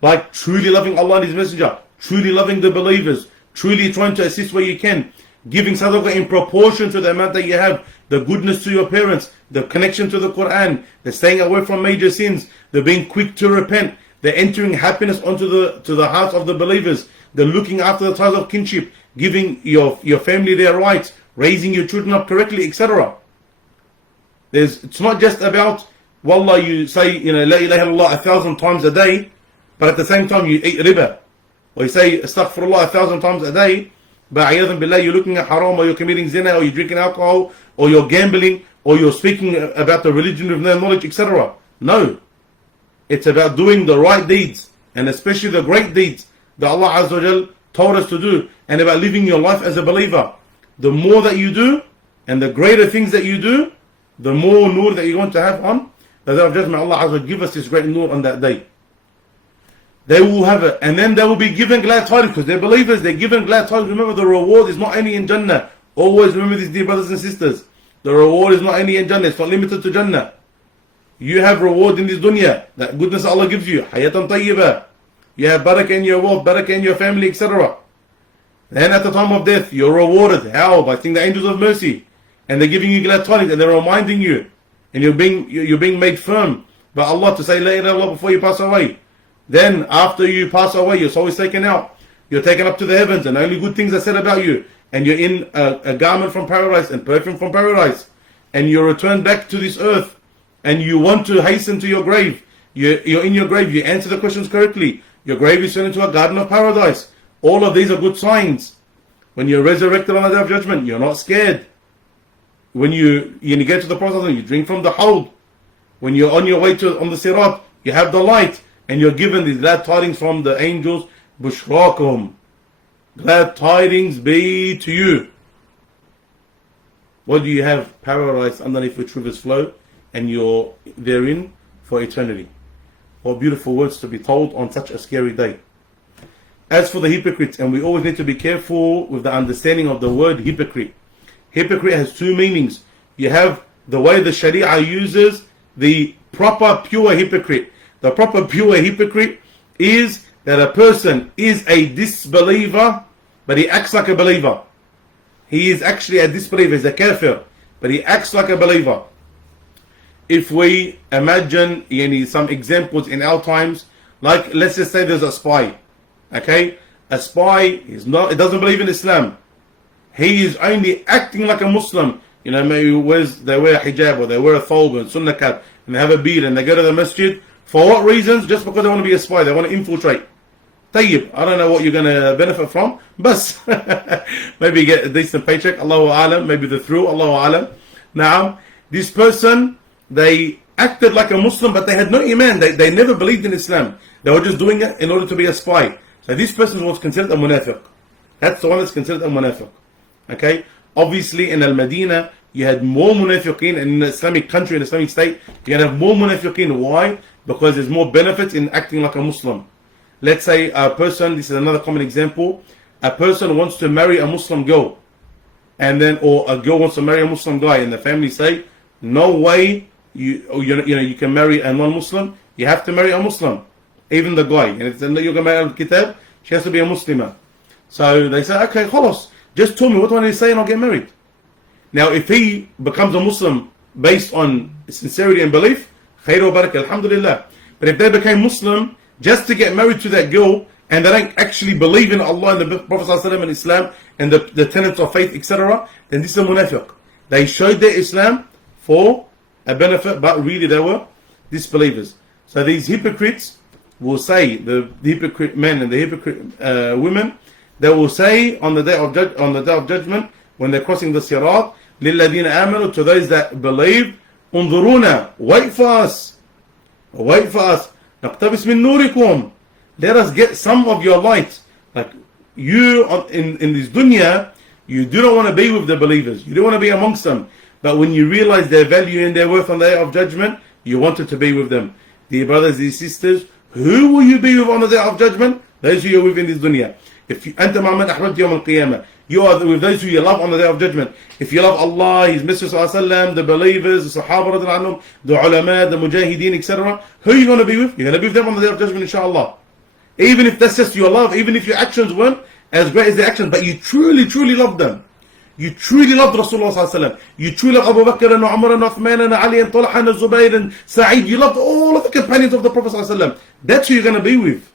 Like truly loving Allah and His Messenger, truly loving the believers, truly trying to assist where you can, giving sadaqah in proportion to the amount that you have, the goodness to your parents, the connection to the Quran, the staying away from major sins, the being quick to repent, the entering happiness onto the hearts of the believers, the looking after the ties of kinship, giving your family their rights, raising your children up correctly, etc. It's not just about, wallah, you say, la ilaha illallah 1,000 times a day, but at the same time you eat riba. Or you say astaghfirullah 1,000 times a day, but ayadhan billah, you're looking at haram, or you're committing zina, or you're drinking alcohol, or you're gambling, or you're speaking about the religion with no knowledge, etc. No. It's about doing the right deeds, and especially the great deeds that Allah Azza wa Jal told us to do, and about living your life as a believer. The more that you do, and the greater things that you do, the more nur that you're going to have on the day of judgment. Allah Azza wa Jal give us this great nur on that day. They will have it, and then they will be given glad tidings, because they're believers, they're given glad tidings. Remember, the reward is not only in Jannah. Always remember this, dear brothers and sisters. The reward is not only in Jannah, it's not limited to Jannah. You have reward in this dunya, that goodness Allah gives you, hayatan tayyibah. You have barakah in your wealth, barakah in your family, etc. Then at the time of death, you're rewarded. How? By seeing the angels of mercy, and they're giving you glad tidings, and they're reminding you, and you're being made firm by Allah to say la ilaha illallah before you pass away. Then after you pass away, your soul is taken out. You're taken up to the heavens, and only good things are said about you. And you're in a garment from paradise and perfume from paradise. And you're returned back to this earth. And you want to hasten to your grave. You're in your grave. You answer the questions correctly. Your grave is turned into a garden of paradise. All of these are good signs. When you're resurrected on the day of judgment, you're not scared. When you get to the process and you drink from the hawd, When you're on your way on the Sirat, you have the light, and you're given these glad tidings from the angels. Bushrakum. Glad tidings be to you. What do you have? Paradise underneath which rivers flow, and you're therein for eternity. What beautiful words to be told on such a scary day. As for the hypocrites, and we always need to be careful with the understanding of the word hypocrite. Hypocrite has two meanings. You have the way the Sharia uses the proper pure hypocrite. The proper pure hypocrite is that a person is a disbeliever, but he acts like a believer. He is actually a disbeliever, he's a kafir, but he acts like a believer. If we imagine some examples in our times, like let's just say there's a spy. Okay? A spy is not, it doesn't believe in Islam. He is only acting like a Muslim. Maybe they wear a hijab, or they wear a thawb and sunnah cap, and they have a beard, and they go to the masjid. For what reasons? Just because they want to be a spy, they want to infiltrate. Tayyib, I don't know what you're going to benefit from, but maybe get a decent paycheck, Allahu Alam, maybe the through, Allahu Alam. Now, this person, they acted like a Muslim, but they had no iman, they never believed in Islam. They were just doing it in order to be a spy. So this person was considered a munafiq. That's the one that's considered a munafiq. Okay? Obviously in Al-Madinah, you had more munafiqeen, in an Islamic country, in an Islamic state, you can have more munafiqeen. Why? Because there's more benefits in acting like a Muslim. Let's say a person, this is another common example, a person wants to marry a Muslim girl, or a girl wants to marry a Muslim guy, and the family say, no way you can marry a non-Muslim, you have to marry a Muslim, even the guy. And if you're going to marry al-Kitab, she has to be a Muslimah. So they say, okay, khalas, just tell me what one is saying, I'll get married. Now if he becomes a Muslim based on sincerity and belief, khair wa barakah, alhamdulillah. But if they became Muslim just to get married to that girl, and they don't actually believe in Allah and the Prophet ﷺ and Islam and the tenets of faith, etc., then this is a munafiq. They showed their Islam for a benefit, but really they were disbelievers. So these hypocrites will say, the hypocrite men and the hypocrite women, they will say on the day of judgment, when they're crossing the Sirat, لِلَّذِينَ آمَنُوا, to those that believe, انظرونا, wait for us, نقتبس من نوركم, let us get some of your light. Like you in this dunya, you do not want to be with the believers, you don't want to be amongst them, but when you realize their value and their worth on the day of judgment, you wanted to be with them. Dear brothers and sisters, who will you be with on the day of judgment? Those who you're with in this dunya. If you أنت مع من أحببت يوم القيامة, you are with those who you love on the day of judgment. If you love Allah, His Messenger ﷺ, the believers, the Sahaba radiallahu anhum, the ulama, the mujahideen, etc., who are you going to be with? You're going to be with them on the day of judgment, inshallah. Even if that's just your love, even if your actions weren't as great as their actions, but you truly, truly loved them. You truly loved Rasulullah ﷺ. You truly loved Abu Bakr and Umar and Uthman and Ali and Talha and Zubayr and Sa'id. You loved all of the companions of the Prophet ﷺ. That's who you're going to be with.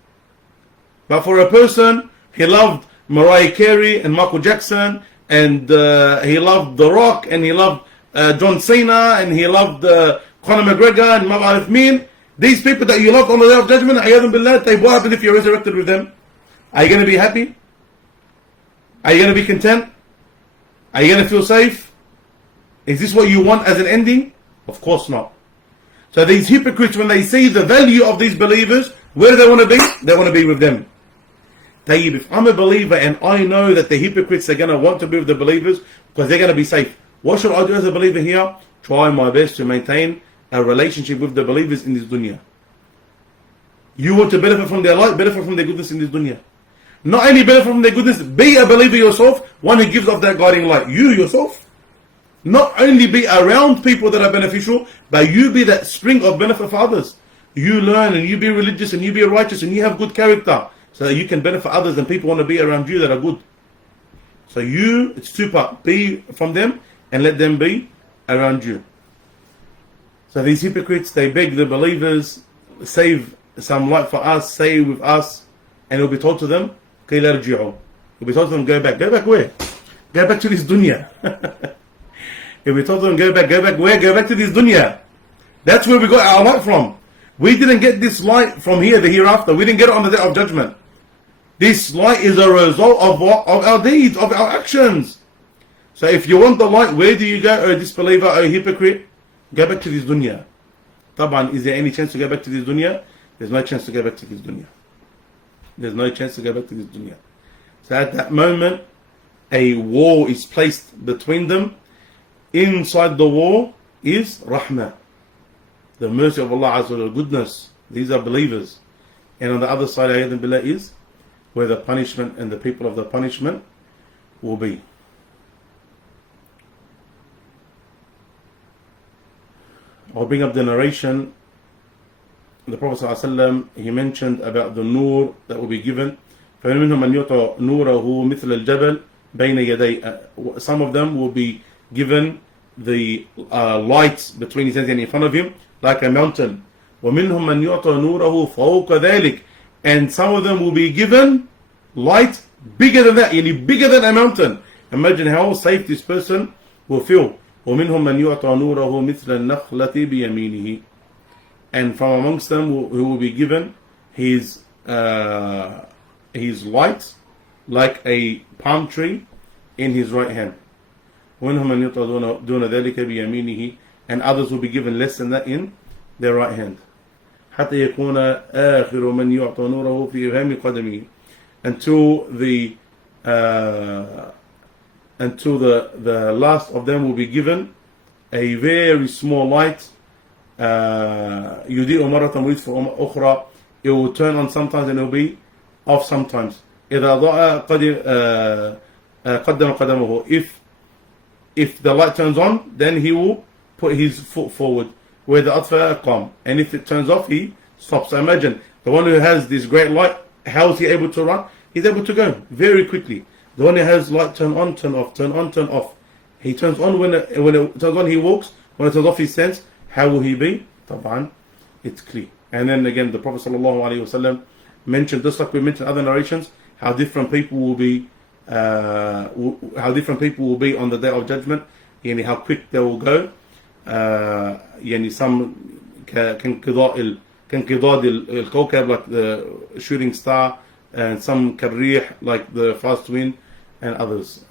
But for a person, he loved Mariah Carey and Michael Jackson, and he loved The Rock, and he loved John Cena, and he loved Conor McGregor and Mab'al Athmeen. These people that you loved on the day of judgment, what happens if you're resurrected with them? Are you going to be happy? Are you going to be content? Are you going to feel safe? Is this what you want as an ending? Of course not. So these hypocrites, when they see the value of these believers, where do they want to be? They want to be with them. Tayyib, if I'm a believer and I know that the hypocrites are going to want to be with the believers because they're going to be safe, what should I do as a believer here? Try my best to maintain a relationship with the believers in this dunya. You want to benefit from their light, benefit from their goodness in this dunya. Not only benefit from their goodness, be a believer yourself, one who gives off that guiding light. You yourself. Not only be around people that are beneficial, but you be that spring of benefit for others. You learn and you be religious and you be righteous and you have good character, so that you can benefit others and people want to be around you that are good. So it's two parts. Be from them and let them be around you. So these hypocrites, they beg the believers, save some light for us, stay with us, and it will be told to them, قِيلَ ارْجِعُوا. It will be told to them, go back. Go back where? Go back to this dunya. It will be told to them, go back where? Go back to this dunya. That's where we got our light from. We didn't get this light from here, the hereafter. We didn't get it on the day of judgment. This light is a result of what? Of our deeds, of our actions. So if you want the light, where do you go, O disbeliever, O hypocrite? Go back to this dunya. طبعا, is there any chance to get back to this dunya? There's no chance to get back to this dunya. There's no chance to get back to this dunya. So at that moment, a wall is placed between them. Inside the wall is rahmah, the mercy of Allah Azza wa Jalla, goodness. These are believers. And on the other side, ayatun billah, is where the punishment and the people of the punishment will be. I'll bring up the narration. The Prophet ﷺ, he mentioned about the nur that will be given. فَمِنْهُمْ مَنْ يُعْطَى نُورَهُ مِثْلَ الْجَبَلِ بَيْنَ يَدَيْهِ. Some of them will be given the light between his hands and in front of him, like a mountain. وَمِنْهُمْ مَنْ يُعْطَى نُورَهُ فَوْقَ ذَلِكَ. And some of them will be given light bigger than that, bigger than a mountain. Imagine how safe this person will feel. وَمِنْهُمْ مَنْ يُعْطَى نُورَهُ مِثْلَ النَّخْلَةِ بِيَمِينِهِ. And from amongst them who will be given his light like a palm tree in his right hand. وَمِنْهُمْ مَنْ يُعْطَى دُونَ ذَلِكَ بِيَمِينِهِ. And others will be given less than that in their right hand. حَتَّى يَكُونَ آخِرُ مَنْ يُعْطَى نُورَهُ فِي إِبْهَامِ قَدَمِهِ. Until the last of them will be given a very small light. يُضِيءُ مَرَّةً وَيُطْفِئُ أُخْرَى. It will turn on sometimes and it will be off sometimes. إِذَا ضَاءَ قَدَّمَ قَدَمَهُ. If the light turns on, then he will put his foot forward. Where the أطفأ قام. And if it turns off, he stops. So imagine, the one who has this great light, how is he able to run? He's able to go very quickly. The one who has light turn on, turn off, turn on, turn off. He turns on when it turns on, he walks. When it turns off, he stands. How will he be? Taban, it's clear. And then again, the Prophet ﷺ mentioned, just like we mentioned other narrations, how different people will be, on the day of judgment. How quick they will go. Some كانقضاء الكوكب, like the shooting star, and some كالريح, like the fast wind, and others.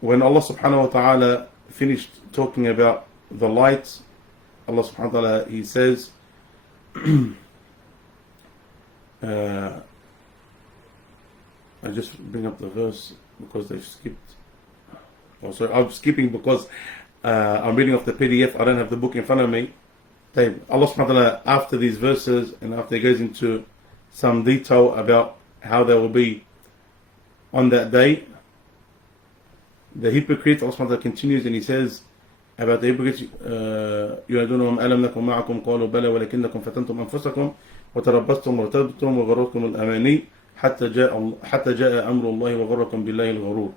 When Allah subhanahu wa ta'ala finished talking about the light, Allah subhanahu wa ta'ala, he says, I just bring up the verse because they've skipped. Oh, sorry, I'm skipping because I'm reading off the PDF. I don't have the book in front of me. Allah subhanahu wa ta'ala, after these verses and after he goes into some detail about how they will be on that day, the hypocrites, Allah subhanahu wa ta'ala continues and he says about the hypocrites, يُنَادُونَهُمْ أَلَمْ نَكُنْ مَعَكُمْ قَالُوا بَلَى وَلَكِنَّكُمْ فَتَنْتُمْ أَنفُسَكُمْ وَتَرَبَّصْتُمْ وَارْتَبْتُمْ وَغَرَّتْكُمُ الْأَمَانِيُّ حَتَّى جَاءَ أَمْرُ اللَّهِ وَغَرَّكُمْ بِاللَّهِ الْغَرُورُ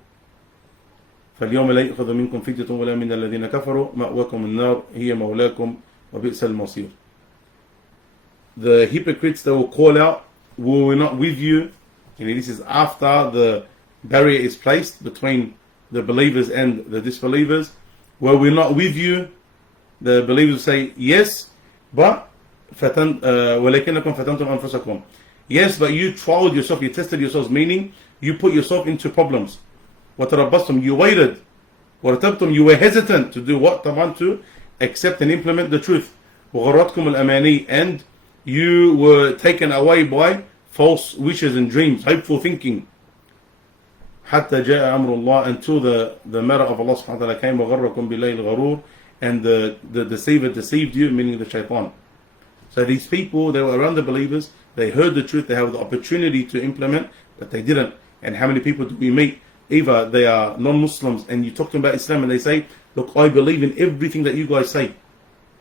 فَالْيَوْمَ لَا يُؤْخَذُ مِنْكُمْ فِدْيَةٌ وَلَا مِنَ الَّذِينَ كَفَرُوا مَأْوَاكُمُ النَّارُ هِيَ مَوْلَاكُمْ وَبِئْسَ الْمَصِيرُ. The hypocrites, they will call out, "Were we not with you?" And this is after the barrier is placed between the believers and the disbelievers. "Were we not with you?" The believers say, "Yes, but وَلَكِنَّكُمْ فَتَنْتُمْ أَنفُسَكُمْ." Yes, but you trialed yourself, you tested yourselves, meaning you put yourself into problems. وَتَرَبَّصْتُمْ, you waited. وَارْتَبْتُمْ, you were hesitant to do what? To accept and implement the truth. وَغَرَّتْكُمُ الْأَمَانِيُّ, and you were taken away by false wishes and dreams, hopeful thinking. حَتَّى جَاءَ أَمْرُ اللَّهِ, until the matter of Allah subhanahu wa ta'ala came. وَغَرَّكُمْ بِاللَّهِ الْغَرُورُ, and the deceiver deceived you, meaning the shaitan. So these people, they were around the believers, they heard the truth, they had the opportunity to implement, but they didn't. And how many people do we meet? Either they are non-Muslims and you talk to them about Islam and they say, "Look, I believe in everything that you guys say,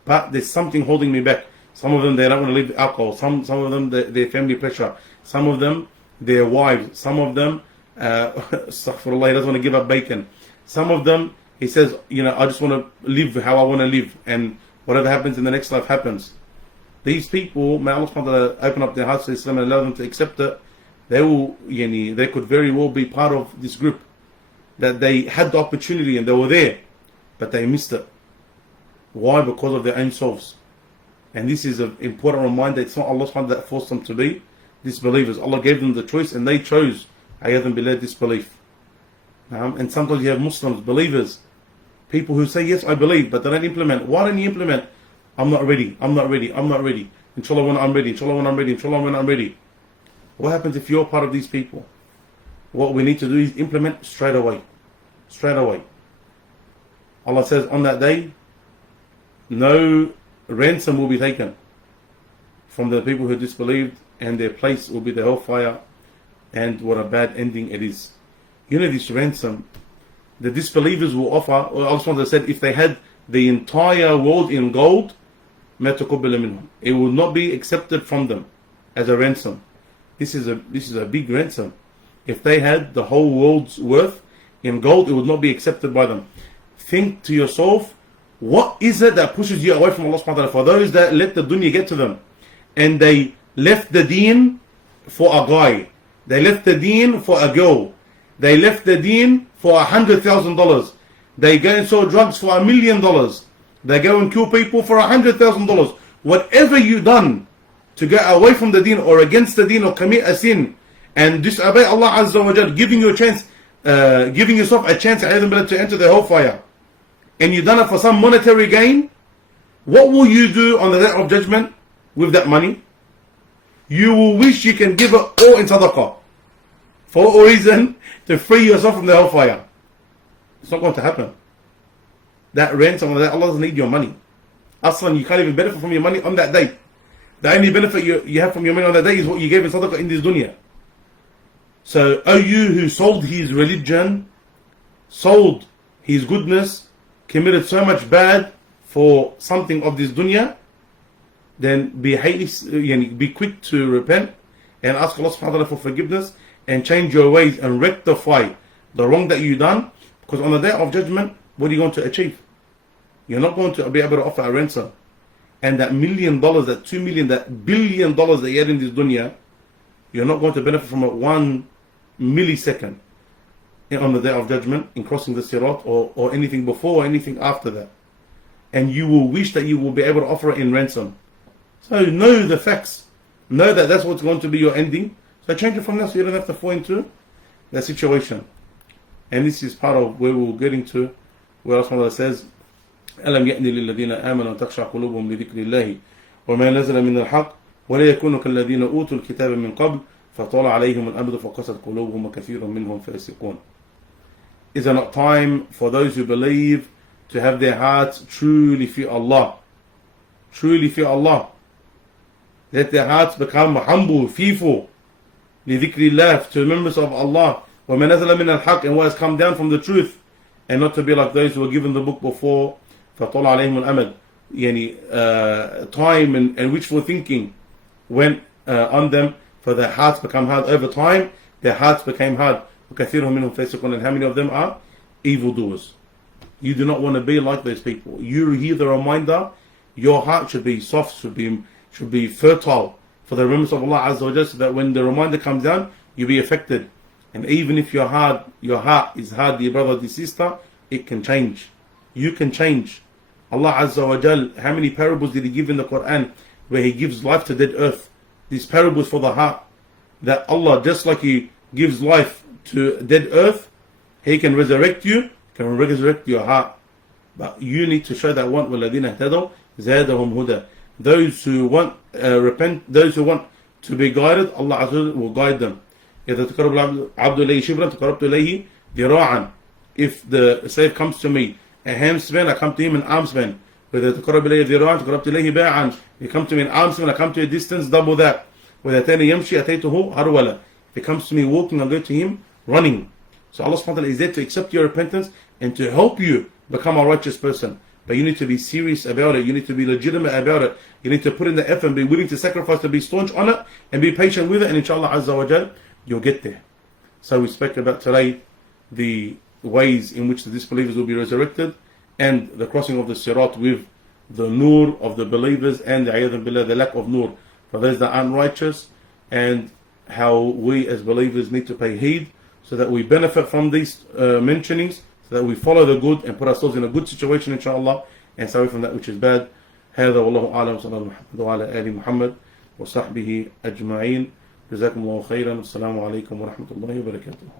but there's something holding me back." Some of them, they don't want to leave alcohol. Some of them, their family pressure. Some of them, their wives. Some of them, astaghfirullah, he doesn't want to give up bacon. Some of them, he says, I just want to live how I want to live, and whatever happens in the next life happens. These people, may Allah subhanahu wa ta'ala open up their hearts to Islam and allow them to accept it. They could very well be part of this group, that they had the opportunity and they were there, but they missed it. Why? Because of their own souls. And this is an important reminder. It's not Allah subhanahu wa ta'ala that forced them to be disbelievers. Allah gave them the choice and they chose ayatun billah, disbelief. And sometimes you have Muslims, believers, People who say, yes, I believe, but they don't implement. Why don't you implement? I'm not ready. I'm not ready. I'm not ready. Inshallah when I'm ready. Inshallah when I'm ready. Inshallah when I'm ready. What happens if you're part of these people? What we need to do is implement straight away. Straight away. Allah says on that day, no ransom will be taken from the people who disbelieved, and their place will be the hellfire, and what a bad ending it is. You know, this ransom, the disbelievers will offer, or Allah SWT said, if they had the entire world in gold, it will not be accepted from them as a ransom. This is a big ransom. If they had the whole world's worth in gold, it would not be accepted by them. Think to yourself, what is it that pushes you away from Allah subhanahu wa ta'ala? For those that let the dunya get to them, and they left the deen for a guy, they left the deen for a girl, they left the deen for $100,000, they go and sell drugs for $1 million, they go and kill people for $100,000. Whatever you done to get away from the deen or against the deen or commit a sin and disobey Allah Azza wa Jal, giving you a chance, giving yourself a chance to enter the hellfire, and you done it for some monetary gain, what will you do on the day of judgment with that money? You will wish you can give it all in sadaqah. For what reason? To free yourself from the hellfire. It's not going to happen. That ransom, Allah doesn't need your money. Aslan, you can't even benefit from your money on that day. The only benefit you have from your money on that day is what you gave in sadaqah in this dunya. So, are you who sold his religion, sold his goodness, committed so much bad for something of this dunya, then be quick to repent and ask Allah subhanahu wa ta'ala for forgiveness and change your ways and rectify the wrong that you done. Because on the day of judgment, what are you going to achieve? You're not going to be able to offer a ransom. And that $1 million, that $2 million, that $1 billion that you had in this dunya, you're not going to benefit from it 1 millisecond on the day of judgment in crossing the sirat or anything before or anything after that. And you will wish that you will be able to offer it in ransom. So know the facts. Know that that's what's going to be your ending. So change it from there so you don't have to fall into that situation. And this is part of where we're getting to, where Allah says, أَلَمْ يَأْنِ لِلَّذِينَ آمَنُوا تَخْشَعَ قُلُوبُهُمْ لِذِكْرِ اللَّهِ وَمَا نَزَلَ مِنَ الْحَقِّ وَلَا يَكُونُوا كَالَّذِينَ أُوتُوا الْكِتَابَ مِنْ قَبْلِ فَطَالَ عَلَيْهِمُ الْأَمَدُ فَقَسَتْ قُلُوبُهُمْ وَكَثِيرٌ مِنْهُمْ فَاسِقُونَ. Is it not time for those who believe to have their hearts truly fear Allah? Truly fear Allah. Let their hearts become humble, fearful, لِذِكْرِ اللَّهِ, to remembrance of Allah, وَمَا نَزَلَ مِنَ الْحَقِّ, and what has come down from the truth, and not to be like those who were given the book before. فَطَالَ عَلَيْهِمُ الْأَمَدُ, time and wishful thinking went on them, for their hearts become hard. Over time, their hearts became hard. وَكَثِيرٌ مِنْهُمْ فَاسِقُونَ, and how many of them are evildoers? You do not want to be like those people. You hear the reminder, your heart should be soft, should be fertile for the remembrance of Allah Azza wa Jalla, so that when the reminder comes down, you'll be affected. And even if your heart is hard, dear brother, dear sister, it can change. You can change. Allah Azza wa Jal, how many parables did He give in the Quran where He gives life to dead earth? These parables for the heart. That Allah, just like He gives life to dead earth, He can resurrect you, can resurrect your heart. But you need to show that one. وَالَّذِينَ اهْتَدَوْا زَادَهُمْ هُدًى. Those who want those who want to be guided, Allah Azza wa Jal will guide them. إِذَا تَقَرَّبَ الْعَبْدُ إِلَيْهِ شِبْرًا تَقَرَّبْتُ إِلَيْهِ ذِرَاعًا. If the slave comes to me a hand span, I come to him an arm span. وَإِذَا تَقَرَّبَ إِلَيْهِ ذِرَاعًا تَقَرَّبْتُ إِلَيْهِ بَاعًا. If he comes to me an arm span, I come to a distance double that. وَإِذَا أَتَانِي يَمْشِي أَتَيْتُهُ هَرْوَلًا. If he comes to me walking, I'll go to him running. So Allah subhanahu wa ta'ala is there to accept your repentance and to help you become a righteous person. But you need to be serious about it. You need to be legitimate about it. You need to put in the effort and be willing to sacrifice, to be staunch on it, and be patient with it. And inshallah Azza wa Jal, you'll get there. So we spoke about today the ways in which the disbelievers will be resurrected, and the crossing of the sirat with the nur of the believers, and the lack of nur for those that aren't righteous, and how we as believers need to pay heed so that we benefit from these mentionings, so that we follow the good and put ourselves in a good situation inshallah, and stay away from that which is bad. هذا والله أعلم صلى الله عليه وعلى آل محمد وصحبه أجمعين. جزاكم الله خيرا. السلام عليكم ورحمة الله وبركاته.